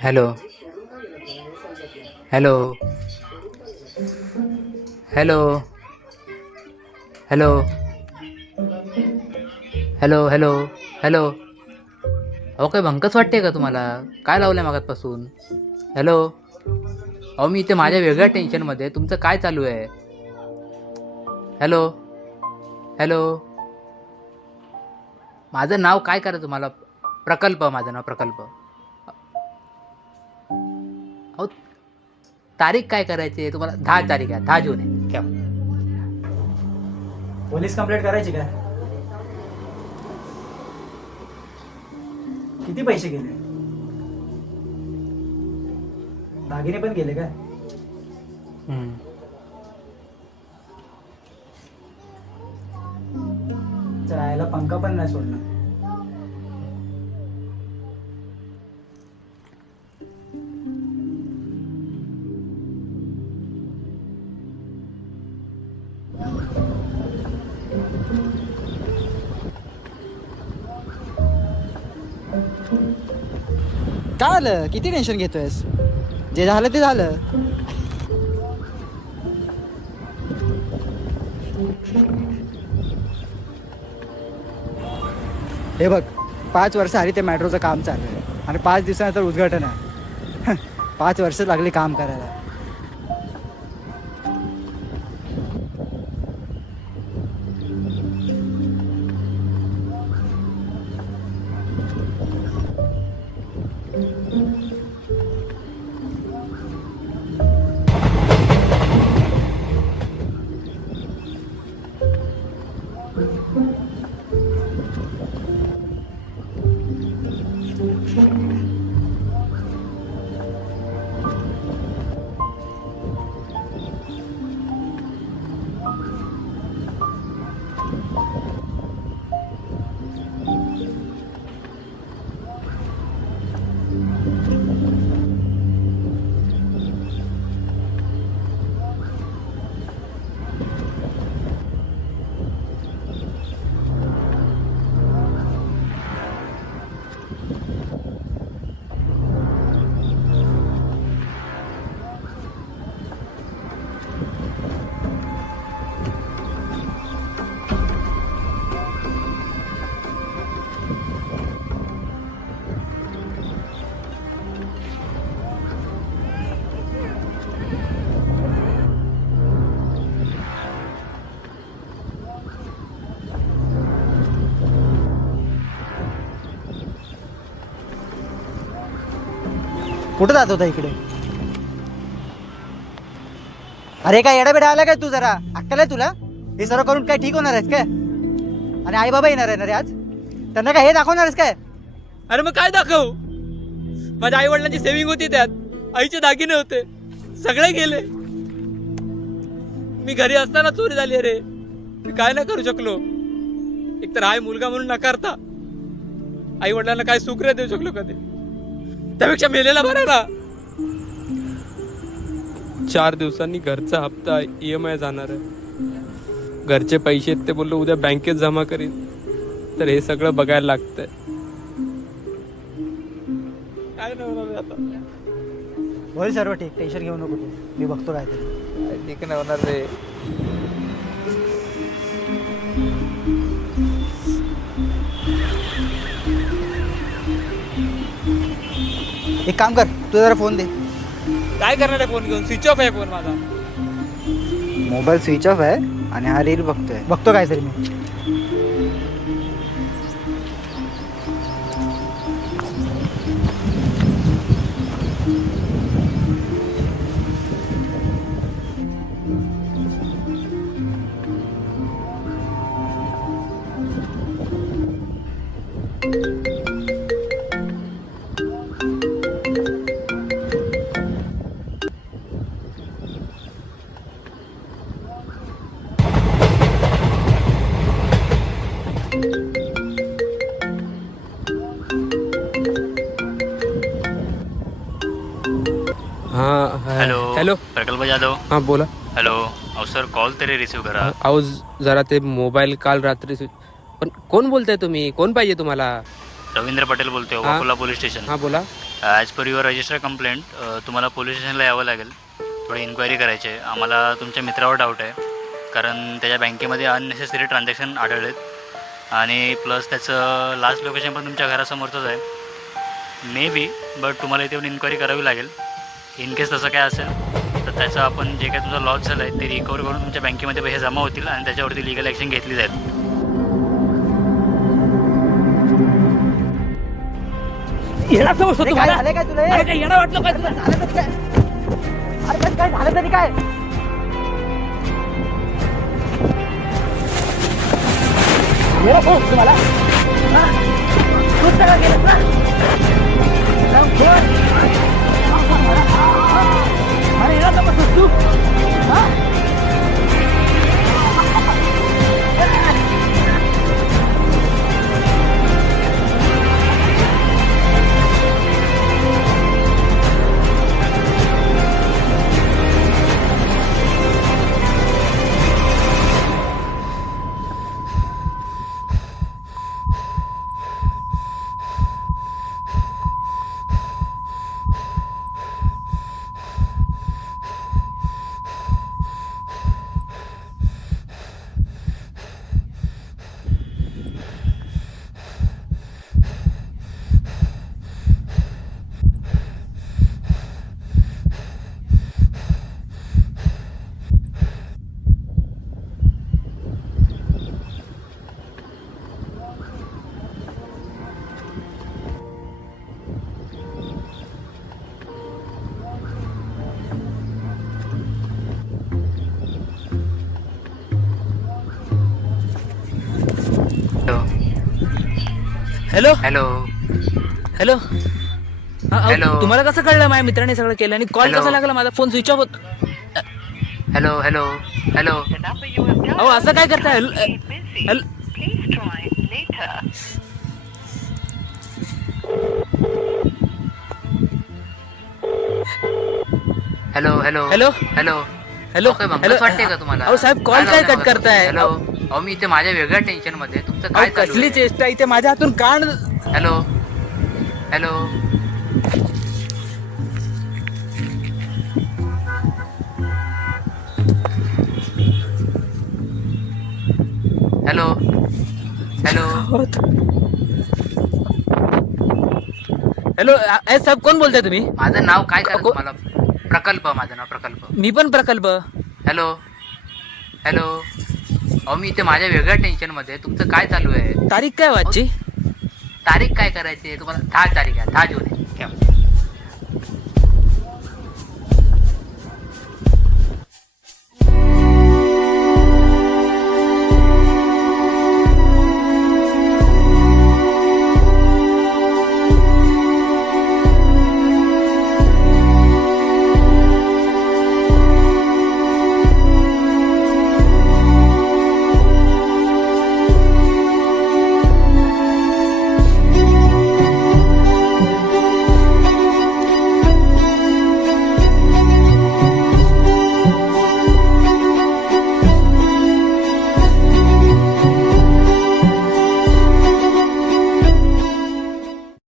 Hello hello hello hello hello hello hello अहो काय भंकच वाटते का तुम्हाला? काय लावलं आहे मागातपासून? हॅलो अहो मी इथे माझ्या वेगळ्या टेन्शनमध्ये, तुमचं काय चालू आहे? हॅलो हॅलो माझं नाव काय करा तुम्हाला? प्रकल्प, माझं नाव प्रकल्प. अहो तारीख काय करायची आहे तुम्हाला? 10 तारीख आहे, 10 जून आहे. ठेवा. पोलीस कंप्लेंट करायची का? किती पैसे गेले? दागिने पण गेले का? चायला पंखा पण नाही सोडला. काय आलं? किती टेन्शन घेतोयस? जे झालं ते झालं. हे बघ, 5 वर्ष आधी ते मेट्रोचं काम चालू आहे आणि 5 दिवसानंतर उद्घाटन आहे. 5 वर्ष लागली काम करायला. कुठं जात होता इकडे? अरे काय येडाबेडा आला काय तू? जरा अक्कल आहे तुला? हे सर्व करून काय ठीक होणार आहेस काय? आणि आई बाबा येणार आहे ना रे आज? त्यांना काय हे दाखवणार आहेस काय? अरे मग काय दाखवू? माझ्या आई वडिलांची सेविंग होती, त्यात आईचे दागिने होते, सगळे गेले. मी घरी असताना चोरी झाली. अरे मी काय नाही करू शकलो. एकतर आई मुलगा म्हणून नकारता आई वडिलांना काय सुख नाही देऊ शकलो कधी. त्यापेक्षा मेलेला बरा ना. 4 दिवसांनी घरचा हप्ता EMI जाणार आहे. घरचे पैसे ते बोललो उद्या बँकेत जमा करीन. तर हे सगळं बघायला लागतंय. काय नाही होणार आता. होईल सर्व ठीक, टेन्शन घेऊ नको तू. मी बघतो काय तरी. ठीक नाही होणार रे. एक काम कर, तू जरा फोन दे. काय करणार आहे फोन घेऊन? स्विच ऑफ आहे फोन माझा. मोबाईल स्विच ऑफ आहे आणि हा रील बघतोय. बघतो काय तरी मी. हॅलो प्रकल्प जाधव. हां बोला. हॅलो. अहो सर, कॉल तरी रिसीव करा. अहो जरा ते मोबाईल काल रात्री पण कोण बोलताय तुम्ही? कोण पाहिजे तुम्हाला? रवींद्र पटेल बोलतोय, हा. वाकुला पोलीस स्टेशन. हां बोला. As per your register complaint तुम्हाला पोलीस स्टेशनला यावं लागेल. थोडी इन्क्वायरी करायची आहे. आम्हाला तुमच्या मित्रावर डाऊट आहे, कारण त्याच्या बँकेमध्ये अननेसेसरी ट्रान्झॅक्शन आढळलेत आणि प्लस त्याचं लास्ट लोकेशन पण तुमच्या घरासमोरचंच आहे. मे बी, बट तुम्हाला इथे येऊन इन्क्वायरी करावी लागेल. इन केस तसं काय असेल तर त्याचं आपण जे काय तुमचा लॉस झाला आहे ते रिकवर करून तुमच्या बँकेमध्ये पैसे जमा होतील आणि त्याच्यावरती लिगल ॲक्शन घेतली जाईल. येणार समजतो अरे काय तुम्हाला? झालंय काय तुला अरे काय येणार वाटलं काय तुला? झालं तरी काय? अरे पण काय झालं तरी काय? येणार समजतो तुम्हाला? तूच सगळं केलंस ना? अरे येणार समजतोस तू? हा? Hello hello hello hello Hello. तुम्हाला कसं कळलं माझ्या मित्राने सगळं केलं आणि कॉल Hello. कसा लागला? माझा फोन स्विच ऑफ होत. हॅलो हॅलो हॅलो अहो असं काय करताय? Hello hello hello hello hello hello काय भंगच वाटते का तुम्हाला? अहो साहेब कॉल काय कट करताय? हॅलो अहो मी इथे माझ्या वेगळ्या टेन्शन मध्ये तुमचं अहो, काय चालू कसली आहे? चेष्टा इथे माझ्या हातून कान. Hello hello hello hello hello साहेब कोण बोलताय तुम्ही? माझं नाव काय करा को- तुम्हाला? प्रकल्प, माझं नाव प्रकल्प. मी पण प्रकल्प. हॅलो हॅलो अहो मी इथे माझ्या वेगळ्या टेन्शन मध्ये तुमचं काय चालू आहे? तारीख काय वाजची? तारीख काय करायची आहे तुम्हाला? 10 तारीख आहे, 10 जून आहे. ठेवा.